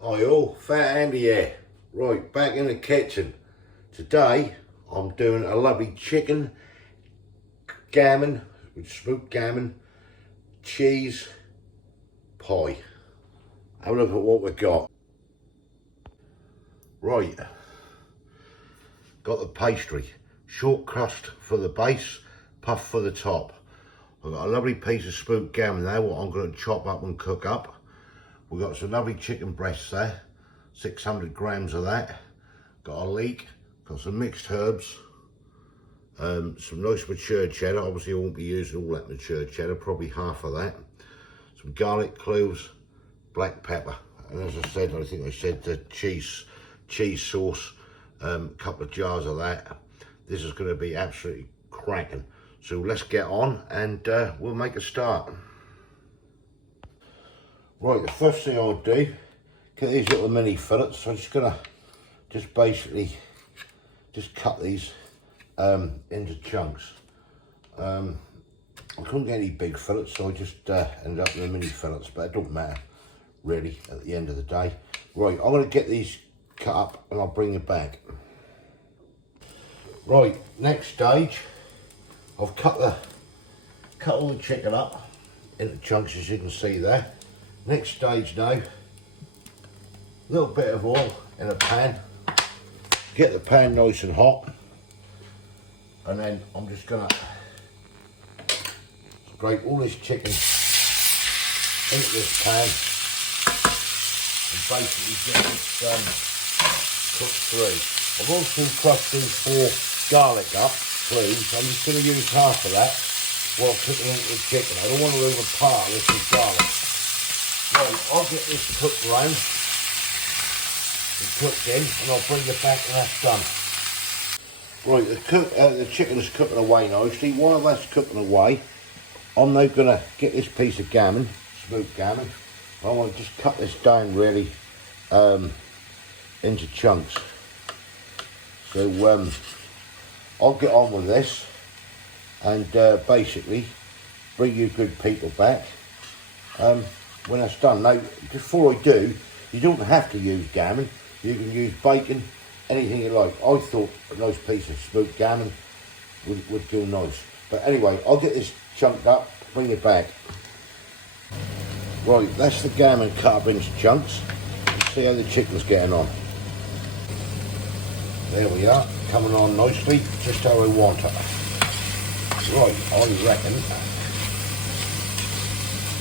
Hi all, Fat Andy here. Right, back in the kitchen. Today I'm doing a lovely chicken gammon, with smoked gammon, cheese pie. Have a look at what we've got. Right, got the pastry. Short crust for the base, puff for the top. I've got a lovely piece of smoked gammon there, what I'm going to chop up and cook up. We've got some lovely chicken breasts there, 600 grams of that. Got a leek, got some mixed herbs, some nice mature cheddar. Obviously I won't be using all that mature cheddar, probably half of that. Some garlic cloves, black pepper. And as I said, I think I said the cheese sauce, a couple of jars of that. This is going to be absolutely cracking. So let's get on and we'll make a start. Right, the first thing I'll do, get these little mini fillets. So I'm just gonna basically cut these into chunks. I couldn't get any big fillets, so I just ended up with the mini fillets, but it don't matter really at the end of the day. Right, I'm gonna get these cut up and I'll bring you back. Right, next stage, I've cut all the chicken up into chunks, as you can see there. Next stage now, a little bit of oil in a pan. Get the pan nice and hot, and then I'm just gonna scrape all this chicken into this pan and basically get this cooked through. I've also crushed these 4 garlic up, please. I'm just gonna use half of that while cooking into the chicken. I don't want to overpower this with garlic. Right, I'll get this cooked round and cooked in, and I'll bring it back when that's done. Right, the chicken is cooking away nicely. While that's cooking away, I'm now going to get this piece of gammon, smoked gammon. I want to just cut this down really into chunks. So I'll get on with this and basically bring you good people back when that's done. Now, before I do, you don't have to use gammon. You can use bacon, anything you like. I thought a nice piece of smoked gammon would feel nice. But anyway, I'll get this chunked up, bring it back. Right, that's the gammon cut up into chunks. Let's see how the chicken's getting on. There we are, coming on nicely, just how I want it. Right, I reckon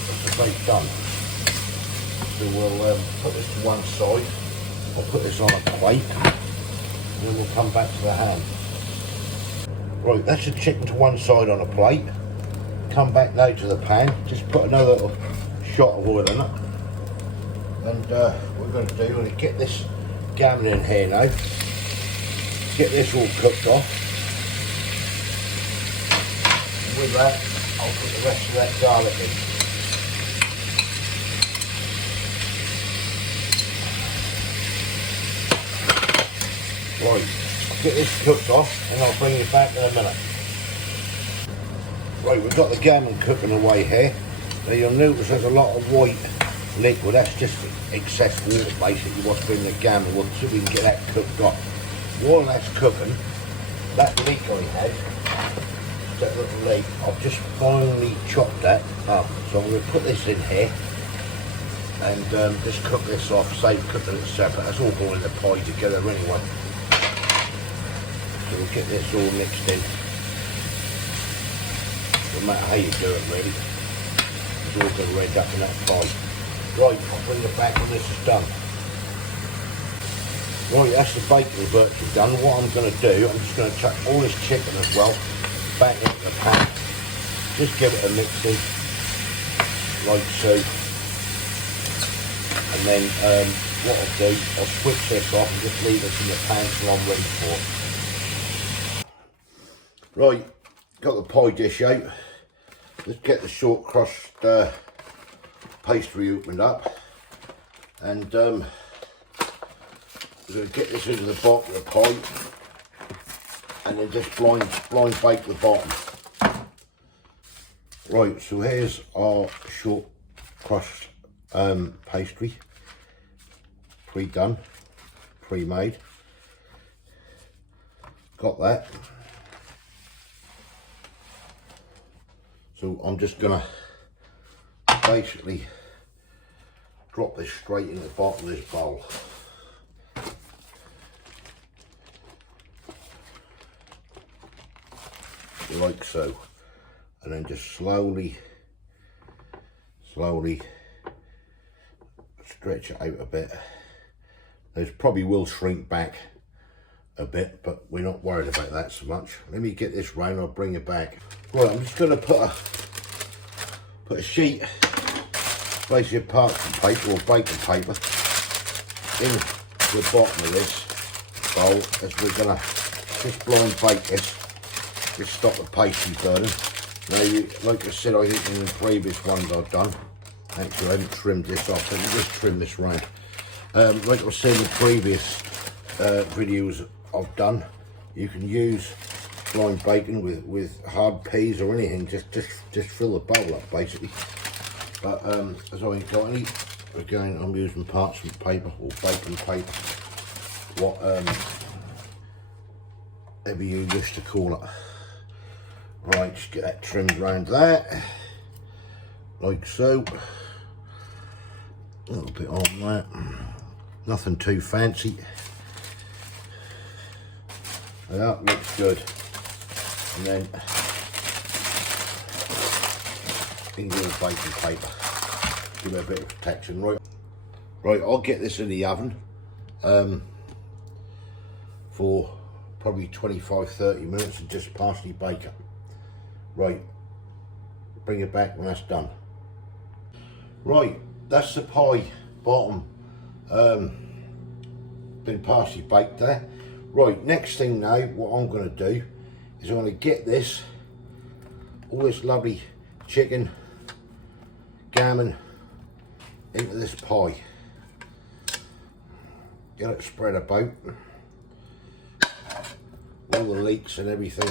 that's about done. So we'll put this to one side. I'll put this on a plate and then we'll come back to the ham. Right, that's the chicken to one side on a plate. Come back now to the pan. Just put another little shot of oil in it. And what we're going to do, we're going to get this gammon in here now. Get this all cooked off. And with that, I'll put the rest of that garlic in. Right, get this cooked off and I'll bring you back in a minute. Right, we've got the gammon cooking away here. Now you'll notice there's a lot of white liquid. That's just excess water basically what's been the gammon, so we can get that cooked off. While that's cooking, that leek I had, that little leek, I've just finely chopped that up. So I'm going to put this in here and just cook this off, save cooking it separate. That's all going in the pie together anyway. So we'll get this all mixed in. No matter how you do it really, it's all going to end up in that pie. Right, I'll bring it back when this is done. Right, that's the bacon virtually done. What I'm going to do, I'm just going to chuck all this chicken as well back into the pan. Just give it a mix in, like so. And then what I'll do, I'll switch this off and just leave this in the pan till I'm ready for it. Right, got the pie dish out. Let's get the short crust pastry opened up. And we're going to get this into the bottom of the pie and then just blind bake the bottom. Right, so here's our short crust pastry. pre-done, pre-made. Got that. So I'm just gonna basically drop this straight in the bottom of this bowl. Like so. And then just slowly stretch it out a bit. Those probably will shrink back a bit, but we're not worried about that so much. Let me get this round, I'll bring it back. Right, I'm just going to put a sheet, basically parchment paper or baking paper, in the bottom of this bowl as we're going to just blind bake this, just stop the pastry burning. Now, like I said, I think in the previous ones I've done, actually I haven't trimmed this off, let me just trim this round. Like I said in the previous videos I've done, you can use blind baking with hard peas or anything, just fill the bowl up basically. But as I ain't got any, again I'm using parchment paper or baking paper, whatever you wish to call it. Right, just get that trimmed round that, like so. A little bit on that, nothing too fancy. That looks good. And then English baking paper, give it a bit of protection. Right, I'll get this in the oven for probably 25-30 minutes and just partially bake it. Right, bring it back when that's done. Right, that's the pie bottom, been partially baked there. Right, next thing now, what I'm going to do is I'm going to get this, all this lovely chicken, gammon, into this pie. Get it spread about, all the leeks and everything.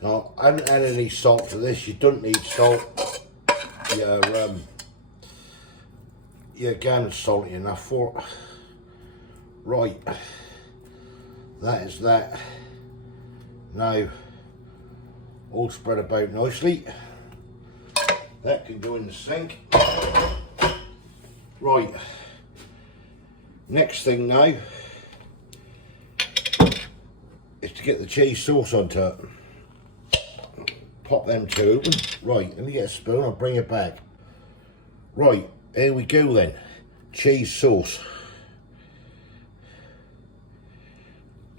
Now, I haven't added any salt to this. You don't need salt. Your gammon's salty enough for it. Right, that is that. Now, all spread about nicely. That can go in the sink. Right, next thing now is to get the cheese sauce onto it. Pop them two open. Right, let me get a spoon, I'll bring it back. Right, here we go then. Cheese sauce.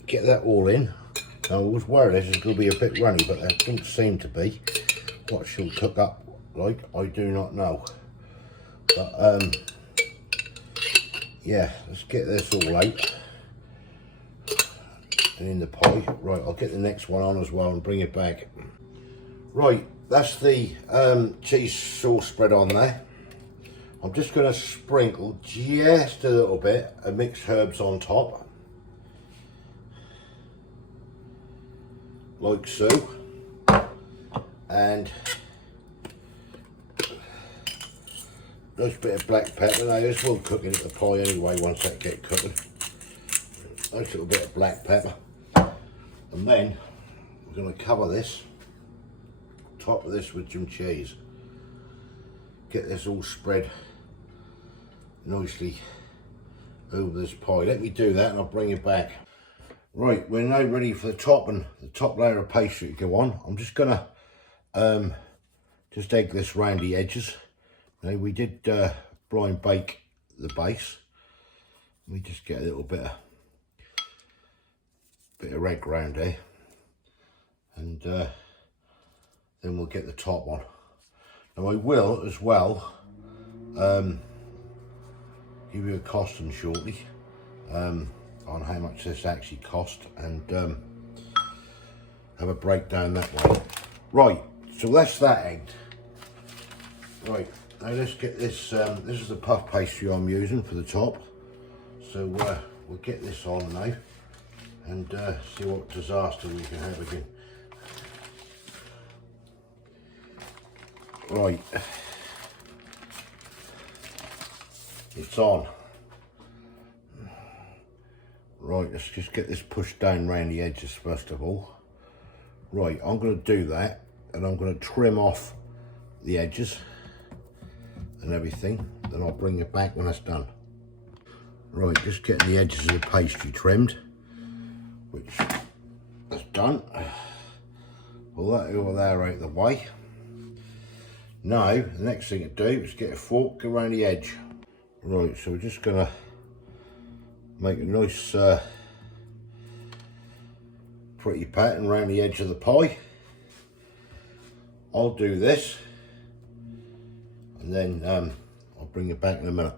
Get that all in. Now, I was worried this is going to be a bit runny, but that doesn't seem to be. What she'll cook up like, I do not know. But, yeah, let's get this all out. And in the pie. Right, I'll get the next one on as well and bring it back. Right, that's the cheese sauce spread on there. I'm just going to sprinkle just a little bit of mixed herbs on top. Like so. And nice bit of black pepper. Now this will cook into the pie anyway once that gets cooking. Nice little bit of black pepper. And then we're going to cover this, top of this with some cheese. Get this all spread nicely over this pie. Let me do that and I'll bring it back. Right, we're now ready for the top layer of pastry to go on. I'm just gonna just egg this round the edges. Now we did blind bake the base. Let me just get a little bit of egg round there, and then we'll get the top on. Now I will as well give you a costing shortly on how much this actually cost, and have a breakdown that way. Right, so that's that egged. Right, now let's get this, this is the puff pastry I'm using for the top. So we'll get this on now and see what disaster we can have again. Right, it's on. Right, let's just get this pushed down around the edges first of all. Right, I'm going to do that, and I'm going to trim off the edges and everything. Then I'll bring it back when that's done. Right, just getting the edges of the pastry trimmed, which that's done. Pull that over there out of the way. Now, the next thing to do is get a fork around the edge. Right, so we're just going to make a nice pretty pattern around the edge of the pie. I'll do this, and then I'll bring it back in a minute.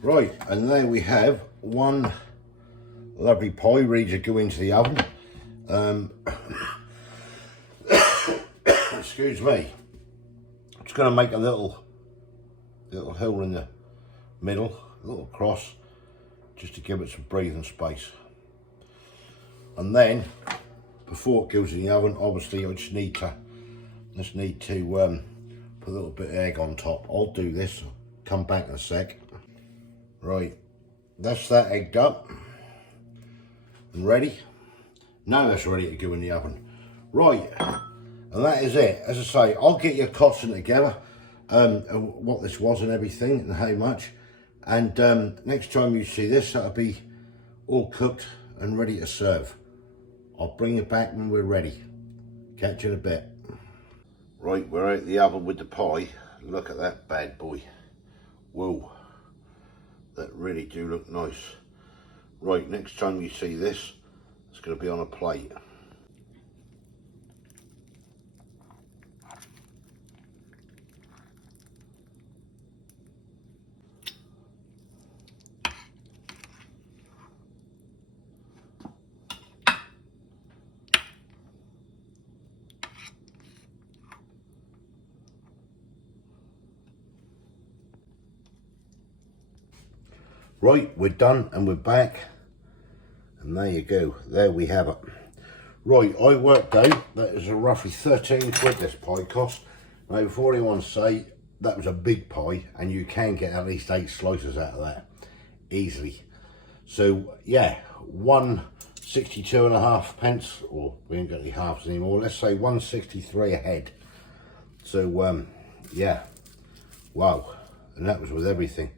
Right, and there we have one lovely pie ready to go into the oven. Excuse me. I'm just going to make a little hole in the middle, a little cross, just to give it some breathing space. And then, before it goes in the oven, obviously I just need to put a little bit of egg on top. I'll do this, I'll come back in a sec. Right, that's that egged up and ready. Now that's ready to go in the oven. Right, and that is it. As I say, I'll get your costing together, what this was and everything and how much. And next time you see this, that'll be all cooked and ready to serve. I'll bring it back when we're ready. Catch you in a bit. Right, we're out the oven with the pie. Look at that bad boy. Whoa, that really do look nice. Right, next time you see this, it's going to be on a plate. Right, we're done and we're back, and there you go, there we have it. Right, I worked out that is a roughly 13 quid this pie cost. Now before anyone say that was a big pie, and you can get at least 8 slices out of that easily. So yeah, 162.5 pence, or we ain't got any halves anymore, let's say 163 a head. So yeah, wow, and that was with everything.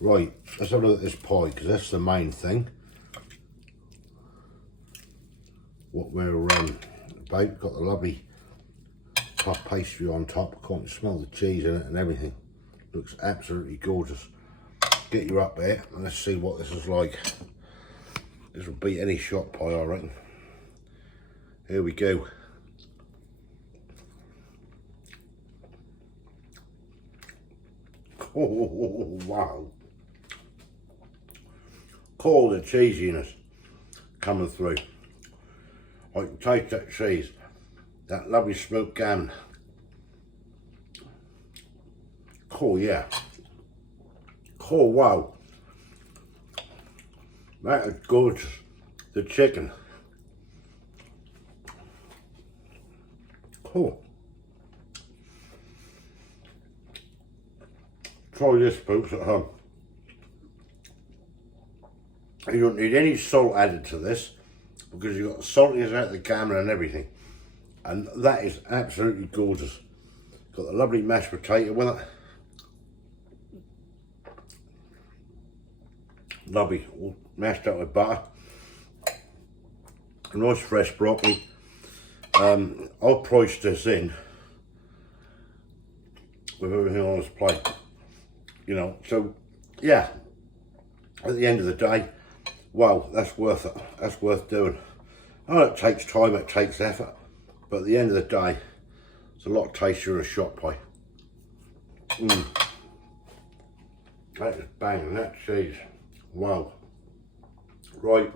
Right, let's have a look at this pie, because that's the main thing. What we're about. Got the lovely puff pastry on top. I can't smell the cheese in it and everything. Looks absolutely gorgeous. Get you up there and let's see what this is like. This will beat any shop pie, I reckon. Here we go. Oh, wow. Call the cheesiness coming through. I can taste that cheese, that lovely smoked gammon. Oh yeah. Oh wow. That is gorgeous. The chicken. Oh. Try this, folks, at home. You don't need any salt added to this, because you've got the saltiness out of the gammon and everything. And that is absolutely gorgeous. Got the lovely mashed potato with it. Lovely, all mashed up with butter. A nice fresh broccoli. I'll price this in with everything on this plate. You know, so yeah, at the end of the day, wow, that's worth it. That's worth doing. I know it takes time, it takes effort, but at the end of the day, it's a lot tastier than a shop pie. That is banging, that cheese. Wow. Right,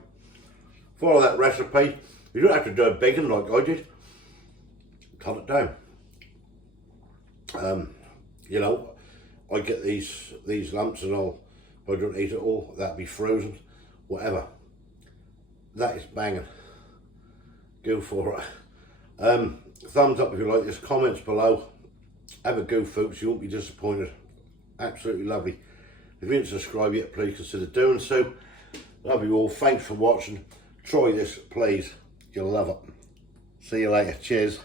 follow that recipe. You don't have to do it big and like I did. Cut it down. You know, I get these lumps and if I don't eat it all, that'll be frozen. Whatever. That is banging. Go for it. Thumbs up if you like this, comments below. Have a go, folks, you won't be disappointed. Absolutely lovely. If you didn't subscribe yet, please consider doing so. Love you all. Thanks for watching. Try this, please. You'll love it. See you later. Cheers.